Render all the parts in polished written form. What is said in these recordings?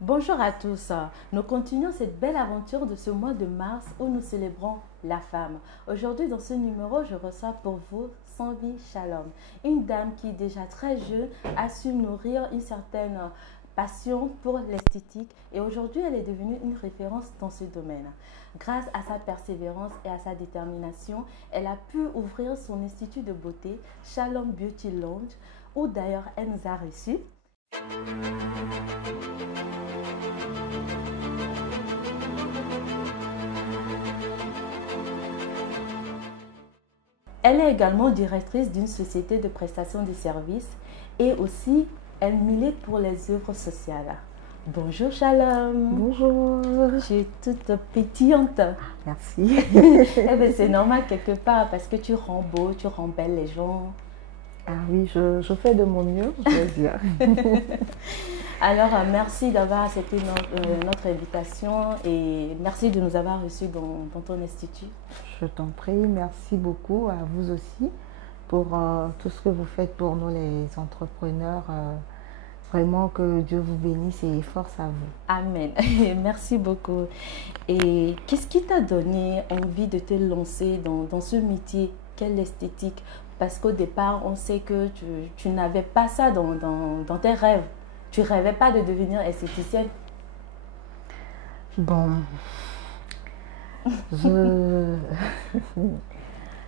Bonjour à tous, nous continuons cette belle aventure de ce mois de mars où nous célébrons la femme. Aujourd'hui dans ce numéro, je reçois pour vous Sanvi Shalom, une dame qui déjà très jeune a su nourrir une certaine passion pour l'esthétique et aujourd'hui elle est devenue une référence dans ce domaine. Grâce à sa persévérance et à sa détermination, elle a pu ouvrir son institut de beauté Shalom Beauty Lounge où d'ailleurs elle nous a reçus. Elle est également directrice d'une société de prestation de services et aussi elle milite pour les œuvres sociales. Bonjour Shalom. Bonjour. Je suis toute pétillante. Merci. Eh bien, c'est normal quelque part parce que tu rends beau, tu rends belle les gens. Ah oui, je fais de mon mieux, je veux dire. Alors, merci d'avoir accepté notre invitation et merci de nous avoir reçus dans ton institut. Je t'en prie, merci beaucoup à vous aussi pour tout ce que vous faites pour nous les entrepreneurs. Vraiment que Dieu vous bénisse et force à vous. Amen. Merci beaucoup. Et qu'est-ce qui t'a donné envie de te lancer dans ce métier? Quelle esthétique? Parce qu'au départ, on sait que tu n'avais pas ça dans tes rêves. Tu ne rêvais pas de devenir esthéticienne. Bon,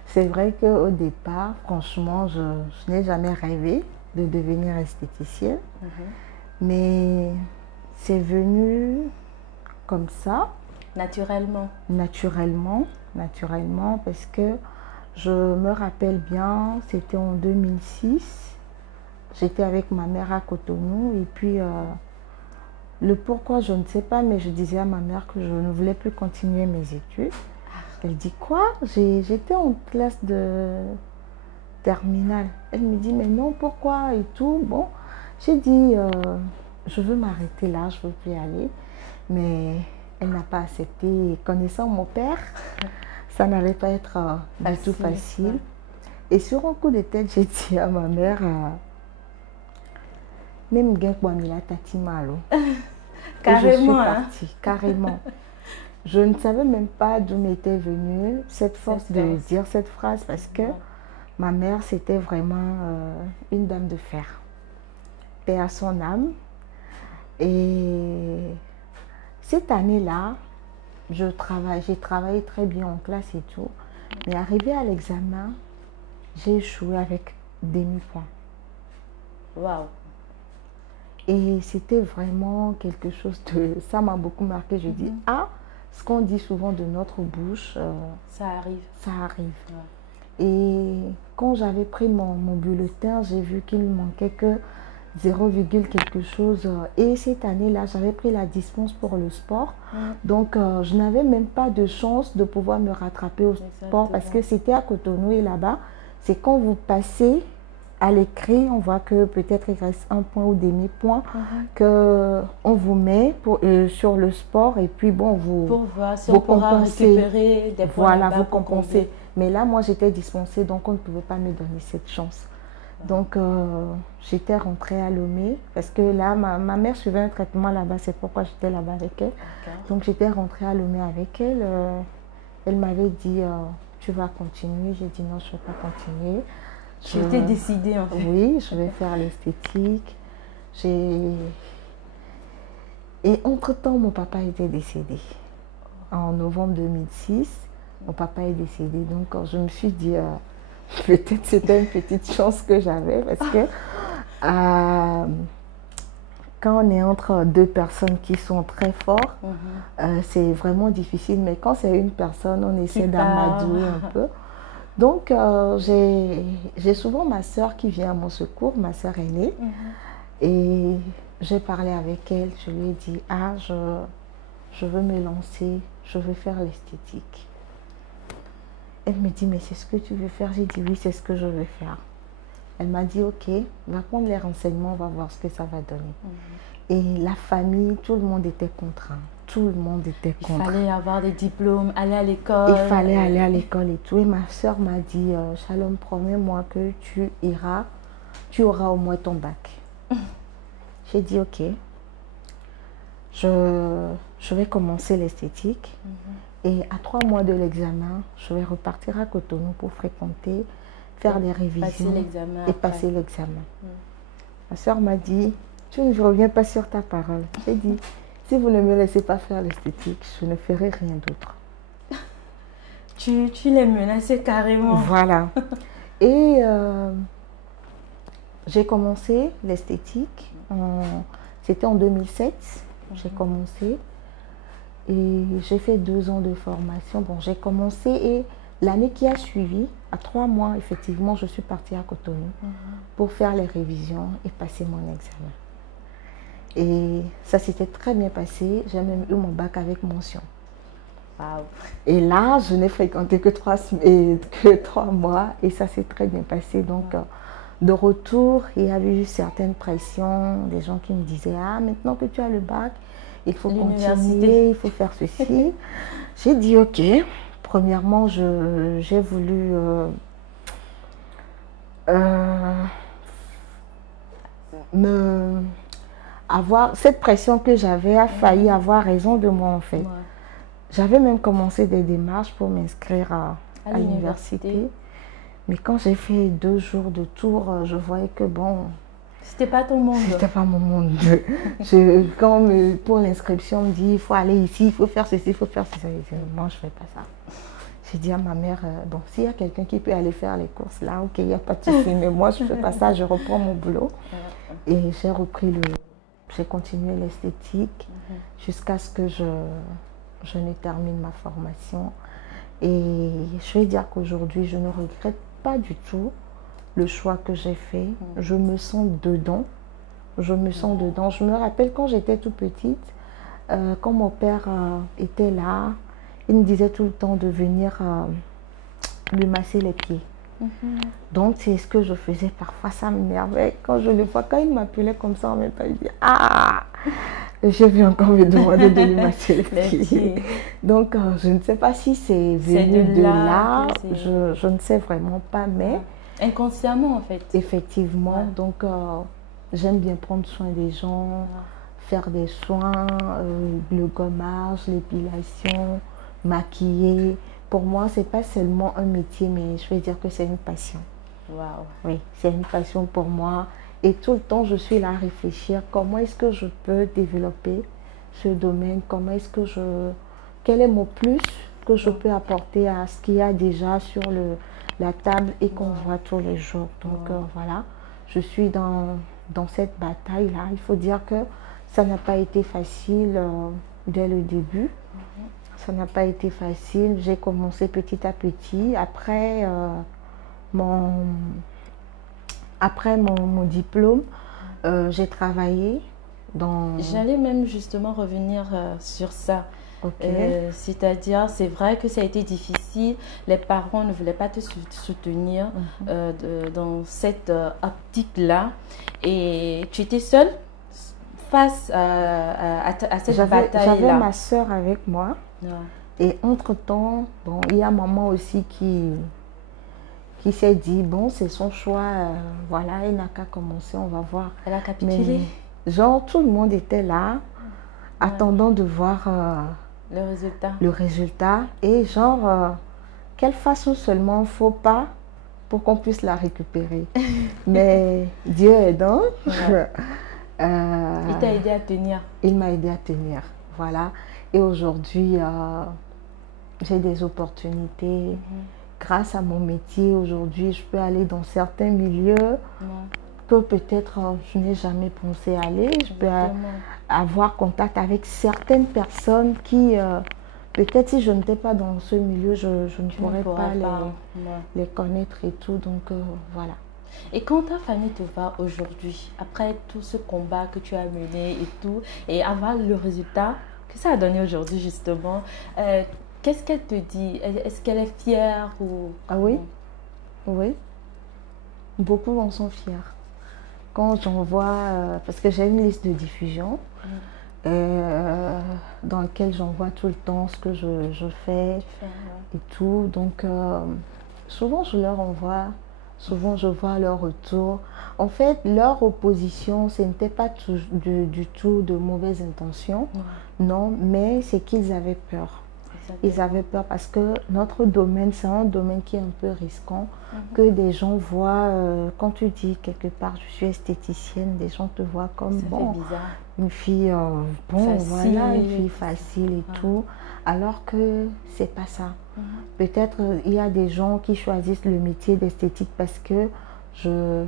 c'est vrai qu'au départ, franchement, je n'ai jamais rêvé de devenir esthéticienne. Mais c'est venu comme ça. Naturellement. Naturellement, parce que je me rappelle bien, c'était en 2006. J'étais avec ma mère à Cotonou et puis le pourquoi, je ne sais pas, mais je disais à ma mère que je ne voulais plus continuer mes études. Elle dit quoi? J'étais en classe de terminale. Elle me dit mais non, pourquoi et tout. Bon, j'ai dit je veux m'arrêter là, je veux plus y aller. Mais elle n'a pas accepté. Et connaissant mon père, ça n'allait pas être du tout facile. Ouais. Et sur un coup de tête, j'ai dit à ma mère même la tati malo. Carrément. Je suis partie, carrément. Je ne savais même pas d'où m'était venue cette force de dire cette phrase parce que ma mère, c'était vraiment une dame de fer. Paix à son âme. Et cette année-là, j'ai travaillé très bien en classe et tout. Mais arrivé à l'examen, j'ai échoué avec demi-point. Waouh! Et c'était vraiment quelque chose de... Ça m'a beaucoup marqué. Je dis, ah, ce qu'on dit souvent de notre bouche... ça arrive. Ça arrive. Ouais. Et quand j'avais pris mon bulletin, j'ai vu qu'il manquait que 0, quelque chose. Et cette année-là, j'avais pris la dispense pour le sport. Donc, je n'avais même pas de chance de pouvoir me rattraper au sport parce que c'était à Cotonou et là-bas, c'est quand vous passez à l'écrit, on voit que peut-être il reste un point ou demi-point que on vous met sur le sport et puis bon, pour voir si on pourra récupérer des points. Voilà, vous compensez. Mais là, moi, j'étais dispensée, donc on ne pouvait pas me donner cette chance. Donc, j'étais rentrée à Lomé parce que là, ma mère suivait un traitement là-bas, c'est pourquoi j'étais là-bas avec elle. Donc, j'étais rentrée à Lomé avec elle. Elle m'avait dit, tu vas continuer. J'ai dit non, je ne vais pas continuer. J'étais décidée en fait. Oui, je vais faire l'esthétique. Et entre-temps, mon papa était décédé. En novembre 2006, mon papa est décédé. Donc, je me suis dit, peut-être c'était une petite chance que j'avais parce que quand on est entre deux personnes qui sont très fortes, c'est vraiment difficile. Mais quand c'est une personne, on essaie d'amadouer un peu. Donc, j'ai souvent ma soeur qui vient à mon secours, ma soeur aînée. Et j'ai parlé avec elle, je lui ai dit, ah, je veux me lancer, je veux faire l'esthétique. Elle me dit, mais c'est ce que tu veux faire? J'ai dit, oui, c'est ce que je veux faire. Elle m'a dit, ok, va prendre les renseignements, on va voir ce que ça va donner. Et la famille, tout le monde était contraint. Tout le monde était Il contraint. fallait avoir des diplômes, aller à l'école. Il fallait aller à l'école et tout. Et ma soeur m'a dit, Shalom, promets-moi que tu iras, tu auras au moins ton bac. J'ai dit, ok, je vais commencer l'esthétique. Et à 3 mois de l'examen, je vais repartir à Cotonou pour fréquenter, faire des révisions et passer l'examen. Ma soeur m'a dit, tu ne reviens pas sur ta parole. J'ai dit, si vous ne me laissez pas faire l'esthétique, je ne ferai rien d'autre. Tu les menaçais carrément. Voilà. Et j'ai commencé l'esthétique, c'était en 2007, j'ai commencé. Et j'ai fait 2 ans de formation. Bon, j'ai commencé et l'année qui a suivi, à 3 mois, effectivement, je suis partie à Cotonou pour faire les révisions et passer mon examen. Et ça s'était très bien passé. J'ai même eu mon bac avec mention. Wow. Et là, je n'ai fréquenté que 3 mois et ça s'est très bien passé. Donc, de retour, il y avait eu certaines pressions, des gens qui me disaient, ah, maintenant que tu as le bac, il faut continuer, il faut faire ceci. J'ai dit, ok. Premièrement, j'ai voulu avoir cette pression que j'avais a failli avoir raison de moi en fait. J'avais même commencé des démarches pour m'inscrire à l'université. Mais quand j'ai fait 2 jours de tour, je voyais que bon... C'était pas ton monde. C'était pas mon monde. Quand pour l'inscription, on me dit, il faut aller ici, il faut faire ceci, il faut faire ceci. Moi, je ne fais pas ça. J'ai dit à ma mère, bon, s'il y a quelqu'un qui peut aller faire les courses là, ok, il n'y a pas de souci. Mais moi, je ne fais pas ça, je reprends mon boulot. Et j'ai continué l'esthétique jusqu'à ce que je ne termine ma formation. Et je vais dire qu'aujourd'hui, je ne regrette pas du tout le choix que j'ai fait. Je me sens dedans. Je me sens dedans. Je me rappelle quand j'étais toute petite, quand mon père était là, il me disait tout le temps de venir lui masser les pieds. Donc c'est ce que je faisais. Parfois ça m'énervait quand je le vois. Quand il m'appelait comme ça en même temps, il dit ah, je vais encore me demander de lui masser les pieds. Donc je ne sais pas si c'est venu de là. Je ne sais vraiment pas, mais inconsciemment en fait. Effectivement, donc j'aime bien prendre soin des gens, faire des soins, le gommage, l'épilation, maquiller. Pour moi, c'est pas seulement un métier, mais je vais dire que c'est une passion. Wow. Oui, c'est une passion pour moi. Et tout le temps, je suis là à réfléchir comment est-ce que je peux développer ce domaine, quel est mon plus que je peux apporter à ce qu'il y a déjà sur la table et qu'on voit tous les jours. Donc voilà, je suis dans cette bataille-là. Il faut dire que ça n'a pas été facile dès le début. Ça n'a pas été facile. J'ai commencé petit à petit. Après mon diplôme, j'ai travaillé dans... J'allais même justement revenir sur ça. C'est-à-dire, c'est vrai que ça a été difficile. Les parents ne voulaient pas te soutenir dans cette optique-là. Et tu étais seule face à cette bataille-là. J'avais ma soeur avec moi. Et entre-temps, bon, il y a maman aussi qui s'est dit, bon, c'est son choix. Voilà, elle n'a qu'à commencer, on va voir. Elle a capitulé. Mais, genre, tout le monde était là, attendant de voir... le résultat et genre quelle façon seulement faut pas pour qu'on puisse la récupérer. Mais Dieu aidant, il t'a aidé à tenir. Il m'a aidé à tenir, voilà. Et aujourd'hui j'ai des opportunités grâce à mon métier. Aujourd'hui je peux aller dans certains milieux que peut-être je n'ai jamais pensé aller. Je peux avoir contact avec certaines personnes qui, peut-être si je n'étais pas dans ce milieu, je ne pourrais pas les connaître et tout. Donc voilà. Et quand ta famille te voit aujourd'hui, après tout ce combat que tu as mené et tout, et avoir le résultat que ça a donné aujourd'hui justement, qu'est-ce qu'elle te dit? Est-ce qu'elle est fière ou... Ah oui, oui. Beaucoup en sont fiers. quand j'envoie, parce que j'ai une liste de diffusion dans laquelle j'envoie tout le temps ce que je fais et tout. Donc, souvent, je leur envoie, souvent, je vois leur retour. En fait, leur opposition, ce n'était pas du tout de mauvaises intentions, non, mais c'est qu'ils avaient peur. Ils avaient peur parce que notre domaine, c'est un domaine qui est un peu risquant, que des gens voient, quand tu dis quelque part, je suis esthéticienne, des gens te voient comme, bon, une fille, bon, facile, voilà, une fille facile et tout, alors que c'est pas ça. Peut-être il y a des gens qui choisissent le métier d'esthétique parce que je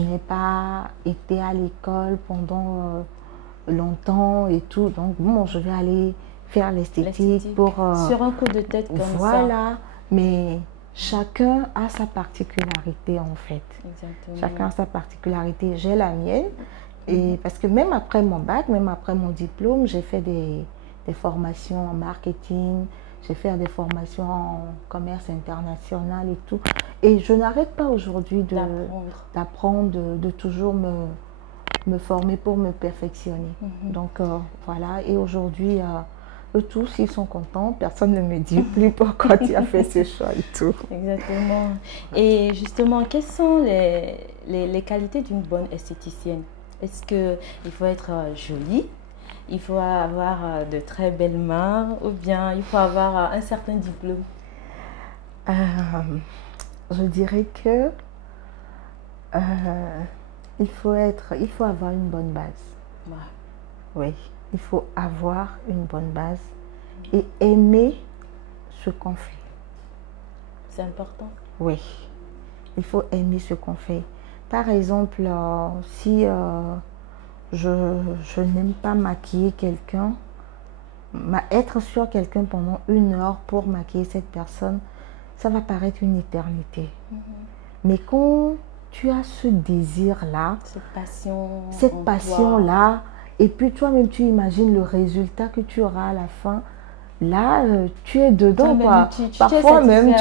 n'ai pas été à l'école pendant longtemps et tout, donc bon, je vais aller faire l'esthétique pour... sur un coup de tête comme ça. Voilà, mais chacun a sa particularité en fait. Exactement. Chacun a sa particularité. J'ai la mienne, et parce que même après mon bac, même après mon diplôme, j'ai fait des formations en marketing, j'ai fait des formations en commerce international et tout. Et je n'arrête pas aujourd'hui d'apprendre, de toujours me former pour me perfectionner. Donc voilà, et aujourd'hui... eux tous, ils sont contents. Personne ne me dit plus pourquoi tu as fait ce choix et tout. Exactement. Et justement, quelles sont les qualités d'une bonne esthéticienne? Est-ce qu'il faut être jolie? Il faut avoir de très belles mains? Ou bien il faut avoir un certain diplôme? Je dirais que il faut avoir une bonne base. Oui. Il faut avoir une bonne base et aimer ce qu'on fait. C'est important. Oui, il faut aimer ce qu'on fait. Par exemple, si je n'aime pas maquiller quelqu'un, être sur quelqu'un pendant 1 heure pour maquiller cette personne, ça va paraître une éternité. Mais quand tu as ce désir-là, cette passion-là, et puis toi-même, tu imagines le résultat que tu auras à la fin. Là, tu es dedans. Parfois même,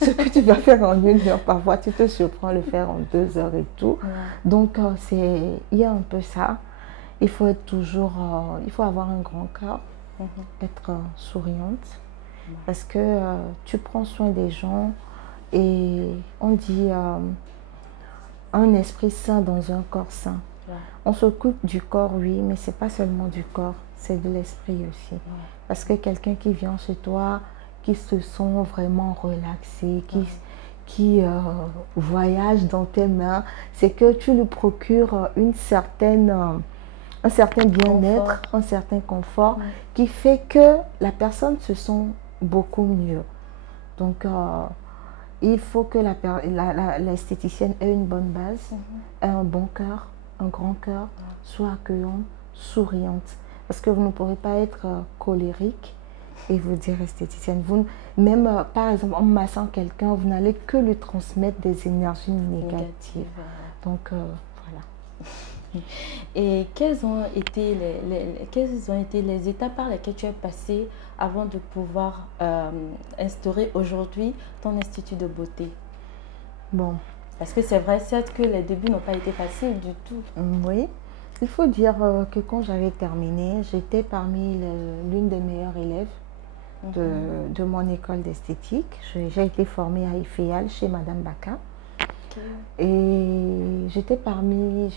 ce que tu vas faire en 1 heure, parfois tu te surprends à le faire en 2 heures et tout. Donc, il y a un peu ça. Il faut être toujours, il faut avoir un grand cœur, être souriante. Parce que tu prends soin des gens et on dit un esprit sain dans un corps sain. On s'occupe du corps, oui, mais c'est pas seulement du corps, c'est de l'esprit aussi. Parce que quelqu'un qui vient chez toi, qui se sent vraiment relaxé, qui voyage dans tes mains, c'est que tu lui procures un certain bien-être, un certain confort, qui fait que la personne se sent beaucoup mieux. Donc, il faut que l'esthéticienne ait une bonne base, ait un bon cœur, un grand cœur, soit accueillante, souriante. Parce que vous ne pourrez pas être colérique et vous dire esthéticienne. Même par exemple, en massant quelqu'un, vous n'allez que lui transmettre des énergies négatives. Donc voilà. Et quelles ont été les étapes par lesquelles tu es passée avant de pouvoir instaurer aujourd'hui ton institut de beauté? Bon. Parce que c'est vrai, certes que les débuts n'ont pas été faciles du tout. Oui, il faut dire que quand j'avais terminé, j'étais parmi l'une des meilleures élèves de mon école d'esthétique. J'ai été formée à IFEAL chez Madame Baka. Et j'étais parmi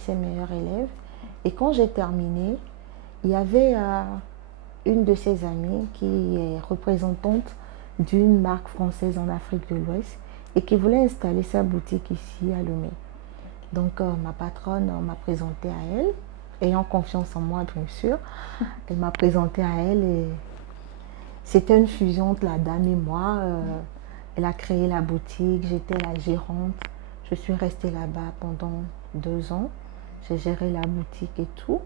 ces meilleurs élèves. Et quand j'ai terminé, il y avait une de ses amies qui est représentante d'une marque française en Afrique de l'Ouest et qui voulait installer sa boutique ici à Lomé. Donc ma patronne m'a présenté à elle, ayant confiance en moi bien sûr. Elle m'a présenté à elle et c'était une fusion entre la dame et moi. Elle a créé la boutique, j'étais la gérante. Je suis restée là-bas pendant 2 ans. J'ai géré la boutique et tout.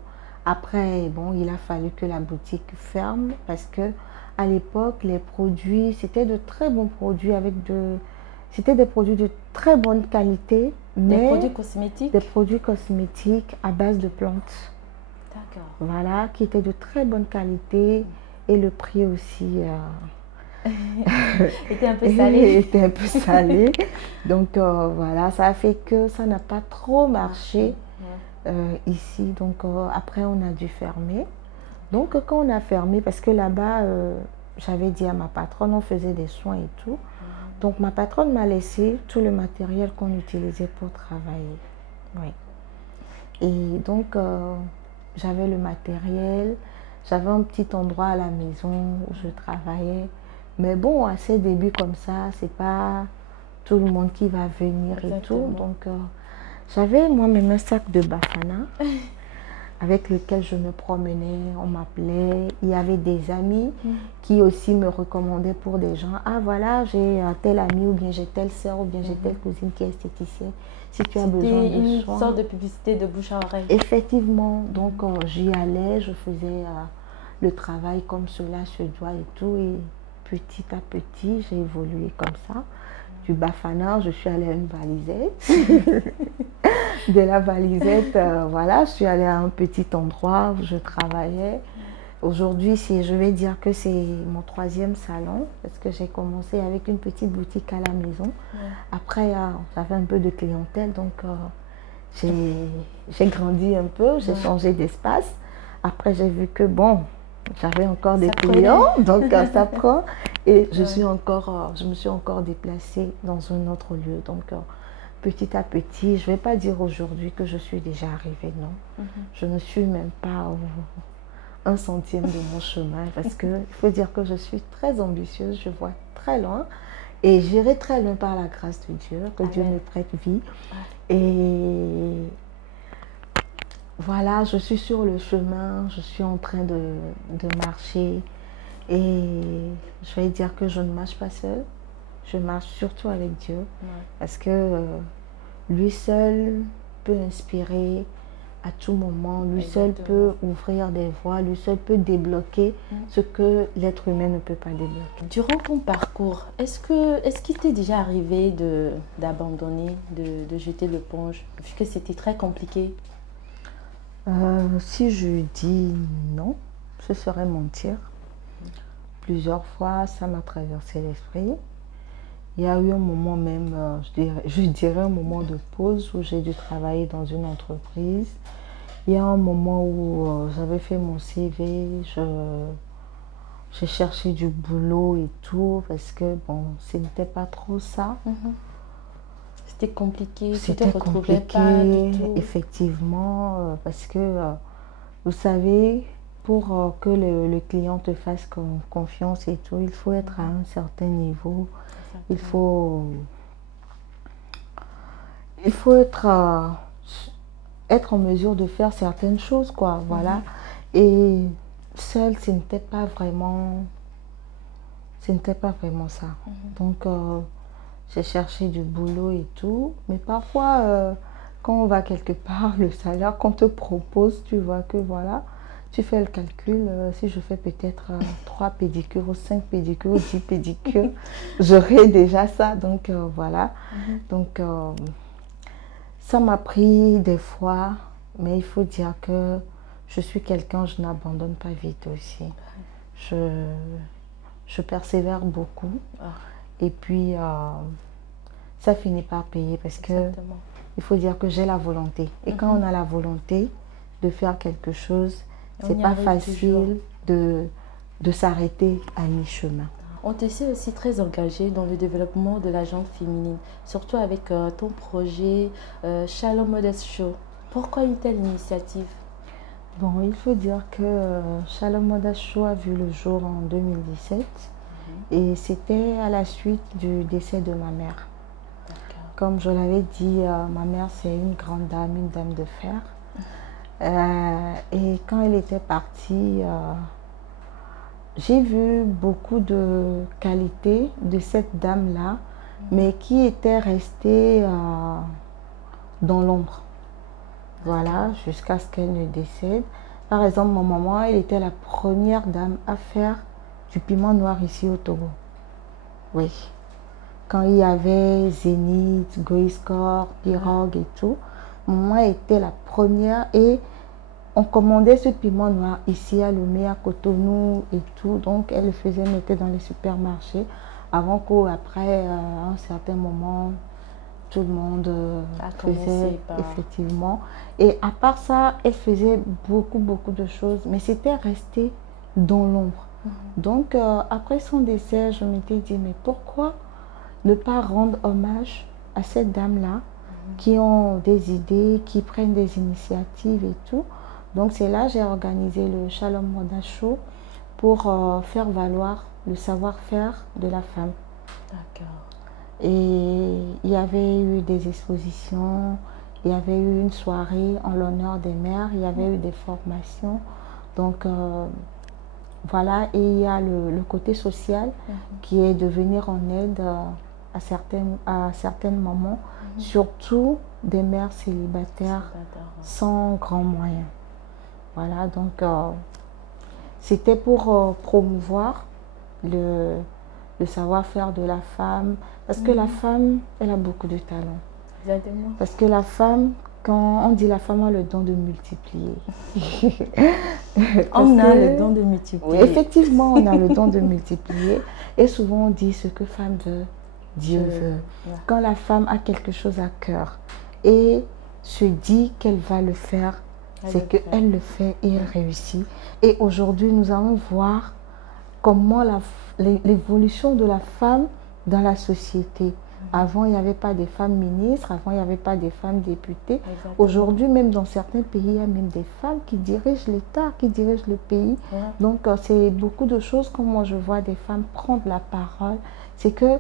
Après, bon, il a fallu que la boutique ferme parce que à l'époque, les produits, c'était de très bons produits c'était des produits de très bonne qualité, mais des produits cosmétiques? Des produits cosmétiques à base de plantes. D'accord. Voilà, qui étaient de très bonne qualité et le prix aussi Était un peu salé. Était un peu salé. Donc voilà, ça a fait que ça n'a pas trop marché ici. Donc après, on a dû fermer. Donc quand on a fermé, parce que là-bas, j'avais dit à ma patronne, on faisait des soins et tout. Donc ma patronne m'a laissé tout le matériel qu'on utilisait pour travailler. Oui. Et donc j'avais le matériel, j'avais un petit endroit à la maison où je travaillais. Mais bon, à ces débuts comme ça, c'est pas tout le monde qui va venir. Exactement. Et tout. Donc j'avais moi-même un sac de Bafana avec lequel je me promenais, on m'appelait. Il y avait des amis qui aussi me recommandaient pour des gens. Ah voilà, j'ai tel ami ou bien j'ai telle soeur ou bien j'ai telle cousine qui est esthéticienne. Si tu as besoin de soins. C'était une sorte de publicité de bouche à oreille. Effectivement, donc j'y allais, je faisais le travail comme cela se doit et tout. Et petit à petit, j'ai évolué comme ça. Du Bafana, je suis allée à une valisette. De la valisette, voilà, je suis allée à un petit endroit où je travaillais. Aujourd'hui, je vais dire que c'est mon 3e salon, parce que j'ai commencé avec une petite boutique à la maison. Après, j'avais un peu de clientèle, donc j'ai grandi un peu, j'ai changé d'espace. Après, j'ai vu que bon, j'avais encore des clients, donc ça prend. Et je me suis encore déplacée dans un autre lieu. Donc, petit à petit, je ne vais pas dire aujourd'hui que je suis déjà arrivée, non. Je ne suis même pas un centième de mon chemin parce qu'il faut dire que je suis très ambitieuse, je vois très loin et j'irai très loin par la grâce de Dieu, que Dieu me prête vie. Et voilà, je suis sur le chemin, je suis en train de marcher et je vais dire que je ne marche pas seule, je marche surtout avec Dieu parce que lui seul peut inspirer à tout moment, lui seul peut ouvrir des voies, lui seul peut débloquer ce que l'être humain ne peut pas débloquer. Durant ton parcours, est-ce qu'il t'est déjà arrivé d'abandonner, de jeter l'éponge, vu que c'était très compliqué? Si je dis non, ce serait mentir. Plusieurs fois, ça m'a traversé l'esprit. Il y a eu un moment même, je dirais un moment de pause où j'ai dû travailler dans une entreprise. Il y a un moment où j'avais fait mon CV, j'ai cherché du boulot et tout parce que bon, ce n'était pas trop ça. C'était compliqué, c'était compliqué, effectivement, parce que vous savez, pour que le client te fasse confiance et tout, il faut être à un certain niveau. Il faut être en mesure de faire certaines choses, quoi, voilà. Et seul, ce n'était pas vraiment ça. Donc, j'ai cherché du boulot et tout, mais parfois, quand on va quelque part, le salaire qu'on te propose, tu vois que voilà, tu fais le calcul, si je fais peut-être 3 pédicures ou 5 pédicures ou 10 pédicures, j'aurai déjà ça. Donc voilà. Donc ça m'a pris des fois, mais il faut dire que je suis quelqu'un, je n'abandonne pas vite aussi. Je persévère beaucoup. Et puis ça finit par payer parce que il faut dire que j'ai la volonté. Et quand on a la volonté de faire quelque chose, c'est pas facile de s'arrêter à mi-chemin. On te sait aussi très engagé dans le développement de la gente féminine, surtout avec ton projet Shalom Modest Show. Pourquoi une telle initiative? Bon, il faut dire que Shalom Modest Show a vu le jour en 2017 et c'était à la suite du décès de ma mère. Comme je l'avais dit, ma mère c'est une grande dame, une dame de fer. Et quand elle était partie, j'ai vu beaucoup de qualités de cette dame-là, mais qui était restée dans l'ombre. Voilà, jusqu'à ce qu'elle ne décède. Par exemple, ma maman, elle était la première dame à faire du piment noir ici au Togo. Oui. Quand il y avait Zénith, Goïscore, Pirogue et tout, maman était la première et on commandait ce piment noir ici à Lomé, à Cotonou et tout. Donc, elle le faisait, mettait dans les supermarchés avant qu'après, à un certain moment, tout le monde faisait effectivement. Et à part ça, elle faisait beaucoup de choses, mais c'était resté dans l'ombre. Donc, après son décès, je m'étais dit, mais pourquoi ne pas rendre hommage à cette dame-là qui ont des idées, qui prennent des initiatives et tout. Donc, c'est là que j'ai organisé le Shalom Moda Show pour faire valoir le savoir-faire de la femme. D'accord. Et il y avait eu des expositions, il y avait eu une soirée en l'honneur des mères, il y avait eu des formations. Donc, voilà, et il y a le côté social qui est de venir en aide à certaines mamans, surtout des mères célibataires sans grands moyens. Voilà, donc c'était pour promouvoir le savoir-faire de la femme, parce que la femme, elle a beaucoup de talent. Exactement. Parce que la femme, quand on dit la femme a le don de multiplier. On a le don de multiplier. Oui, effectivement, on a le don de multiplier. Et souvent, on dit ce que femme veut, Dieu veut. Ouais. Quand la femme a quelque chose à cœur et se dit qu'elle va le faire, c'est qu'elle le fait et elle réussit. Et aujourd'hui, nous allons voir comment l'évolution de la femme dans la société. Avant, il n'y avait pas des femmes ministres, avant, il n'y avait pas des femmes députées. Aujourd'hui, même dans certains pays, il y a même des femmes qui dirigent l'État, qui dirigent le pays. Ouais. Donc, c'est beaucoup de choses. Quand moi, je vois des femmes prendre la parole, c'est que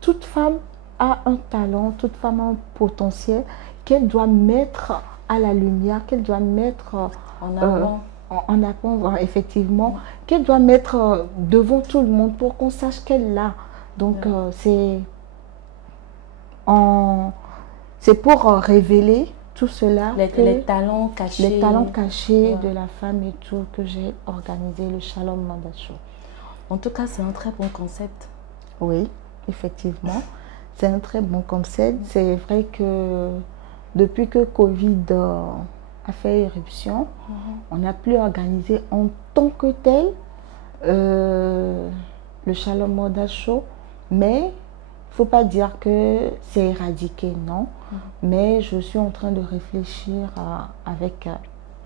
toute femme a un talent, toute femme a un potentiel qu'elle doit mettre à la lumière, qu'elle doit mettre en avant. En avant, effectivement, qu'elle doit mettre devant tout le monde pour qu'on sache qu'elle l'a. Donc, c'est pour révéler tout cela. Les talents cachés. Les talents cachés de la femme et tout, que j'ai organisé le Shalom Moda Show. En tout cas, c'est un très bon concept. Oui, effectivement. C'est un très bon concept. C'est vrai que depuis que Covid a fait éruption, on n'a plus organisé en tant que tel le Shalom Moda Show, mais il ne faut pas dire que c'est éradiqué, non. Mais je suis en train de réfléchir avec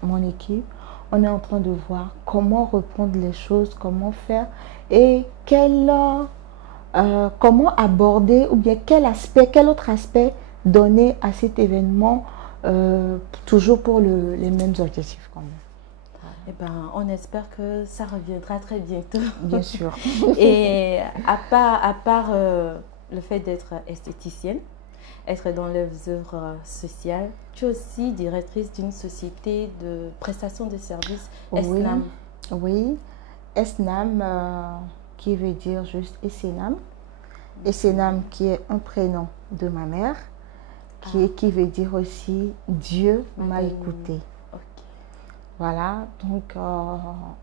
mon équipe. On est en train de voir comment reprendre les choses, comment faire et comment aborder ou bien quel autre aspect donner à cet événement, toujours pour les mêmes objectifs quand même. Eh ben, on espère que ça reviendra très bientôt. Bien sûr. Et à part le fait d'être esthéticienne, être dans les œuvres sociales, tu es aussi directrice d'une société de prestation de services, ESNAM. Oui, ESNAM, qui veut dire juste ESNAM. ESNAM qui est un prénom de ma mère, qui veut dire aussi Dieu m'a écouté. Voilà, donc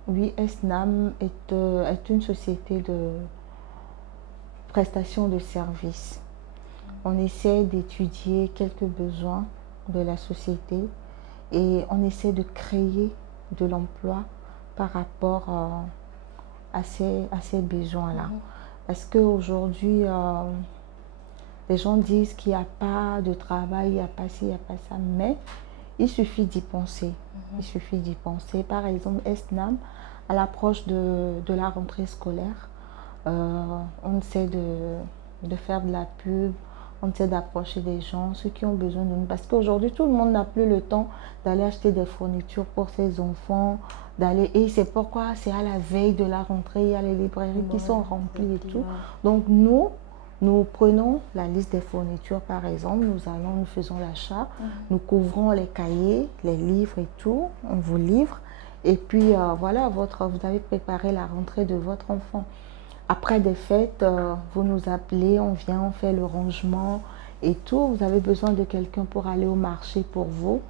oui, ESNAM est une société de prestation de services. On essaie d'étudier quelques besoins de la société et on essaie de créer de l'emploi par rapport à ces besoins-là. Parce qu'aujourd'hui, les gens disent qu'il n'y a pas de travail, il n'y a pas ci, il n'y a pas ça, mais il suffit d'y penser. Il suffit d'y penser. Par exemple, ESNAM, à l'approche de la rentrée scolaire, on essaie de faire de la pub, on essaie d'approcher des gens, ceux qui ont besoin de nous. Parce qu'aujourd'hui, tout le monde n'a plus le temps d'aller acheter des fournitures pour ses enfants. Et c'est pourquoi c'est à la veille de la rentrée, il y a les librairies qui sont remplies et tout. Donc nous prenons la liste des fournitures, par exemple, nous faisons l'achat, nous couvrons les cahiers, les livres et tout, on vous livre. Et puis voilà, vous avez préparé la rentrée de votre enfant. Après des fêtes, vous nous appelez, on vient, on fait le rangement et tout. Vous avez besoin de quelqu'un pour aller au marché pour vous,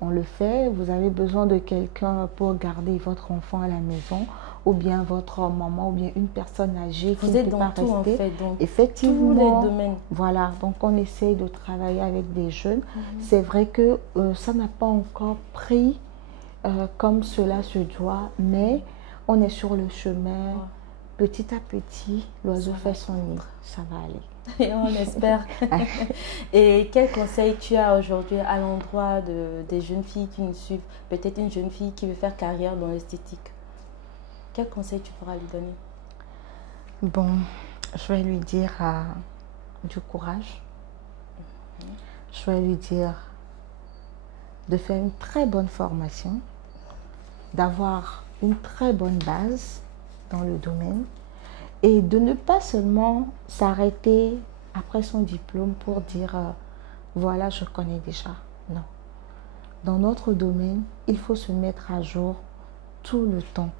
on le fait. Vous avez besoin de quelqu'un pour garder votre enfant à la maison, ou bien votre maman, ou bien une personne âgée qui Vous ne êtes peut dans pas tout en rester. fait, dans Effectivement, tous les domaines. voilà, donc on essaye de travailler avec des jeunes. C'est vrai que ça n'a pas encore pris comme cela se doit, mais on est sur le chemin. Petit à petit, l'oiseau fait son nid. Ça va aller. Et on espère. Et quel conseil tu as aujourd'hui à l'endroit des jeunes filles qui nous suivent? Peut-être une jeune fille qui veut faire carrière dans l'esthétique. Quel conseil tu pourras lui donner? Bon, je vais lui dire du courage. Je vais lui dire de faire une très bonne formation, d'avoir une très bonne base dans le domaine et de ne pas seulement s'arrêter après son diplôme pour dire voilà, je connais déjà. Non. Dans notre domaine, il faut se mettre à jour tout le temps.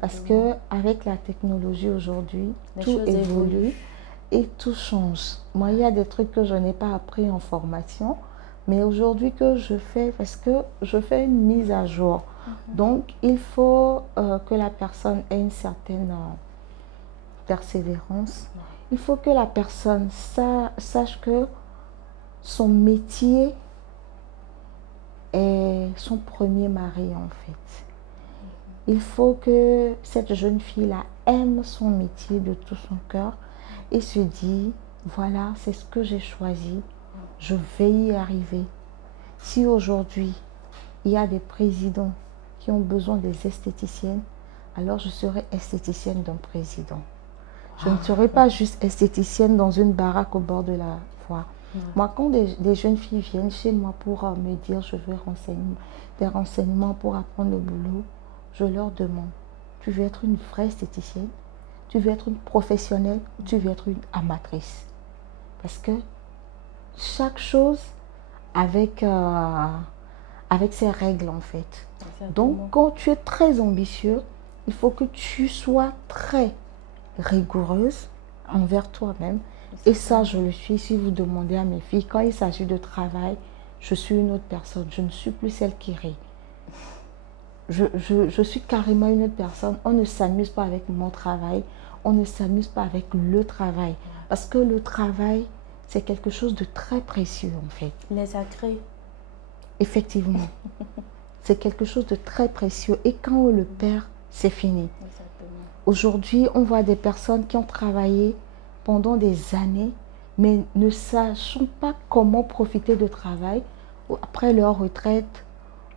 Parce que avec la technologie aujourd'hui, tout évolue et tout change. Moi, il y a des trucs que je n'ai pas appris en formation, mais aujourd'hui que je fais, parce que je fais une mise à jour. Donc, il faut que la personne ait une certaine persévérance. Il faut que la personne sache que son métier est son premier mari en fait. Il faut que cette jeune fille-là aime son métier de tout son cœur et se dit, voilà, c'est ce que j'ai choisi, je vais y arriver. Si aujourd'hui, il y a des présidents qui ont besoin des esthéticiennes, alors je serai esthéticienne d'un président. Je ne serai pas juste esthéticienne dans une baraque au bord de la voie. Moi, quand des jeunes filles viennent chez moi pour me dire je veux des renseignements pour apprendre le boulot, je leur demande, tu veux être une vraie esthéticienne? Tu veux être une professionnelle? Tu veux être une amatrice? Parce que chaque chose avec ses règles en fait. Exactement. Donc, quand tu es très ambitieux, il faut que tu sois très rigoureuse envers toi-même. Et ça, je le suis. Si vous demandez à mes filles, quand il s'agit de travail, je suis une autre personne. Je ne suis plus celle qui rit. Je suis carrément une autre personne. On ne s'amuse pas avec mon travail. On ne s'amuse pas avec le travail. Parce que le travail, c'est quelque chose de très précieux en fait. Il est sacré. Effectivement. C'est quelque chose de très précieux. Et quand on le perd, c'est fini. Aujourd'hui, on voit des personnes qui ont travaillé pendant des années, mais ne sachant pas comment profiter de travail. Après leur retraite,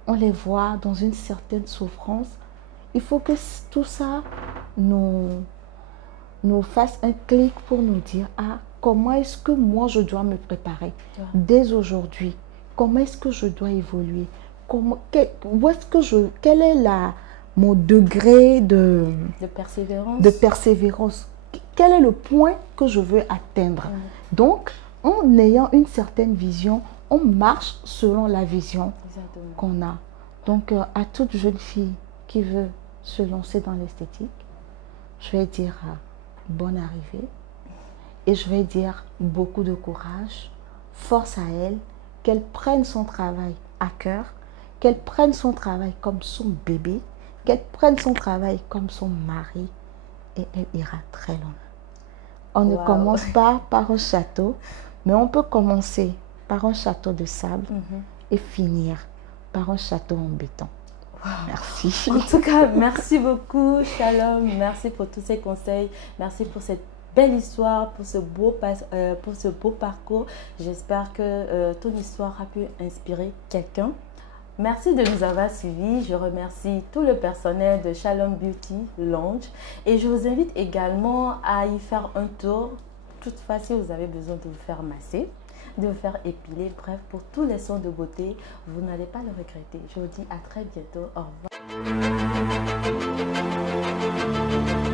on les voit dans une certaine souffrance. Il faut que tout ça nous fasse un clic pour nous dire, ah, comment est-ce que moi je dois me préparer dès aujourd'hui? Comment est-ce que je dois évoluer? Quel est mon degré de persévérance? Quel est le point que je veux atteindre? Donc, en ayant une certaine vision, on marche selon la vision qu'on a. Donc, à toute jeune fille qui veut se lancer dans l'esthétique, je vais dire bonne arrivée et je vais dire beaucoup de courage, force à elle, qu'elle prenne son travail à cœur, qu'elle prenne son travail comme son bébé, qu'elle prenne son travail comme son mari et elle ira très loin. On ne commence pas par un château, mais on peut commencer par un château de sable et finir par un château en béton. Merci. En tout cas, merci beaucoup, Shalom. Merci pour tous ces conseils. Merci pour cette belle histoire, pour ce beau parcours. J'espère que ton histoire a pu inspirer quelqu'un. Merci de nous avoir suivis. Je remercie tout le personnel de Shalom Beauty Lounge et je vous invite également à y faire un tour. Toutefois, si vous avez besoin de vous faire masser, de vous faire épiler, bref, pour tous les soins de beauté, vous n'allez pas le regretter. Je vous dis à très bientôt. Au revoir.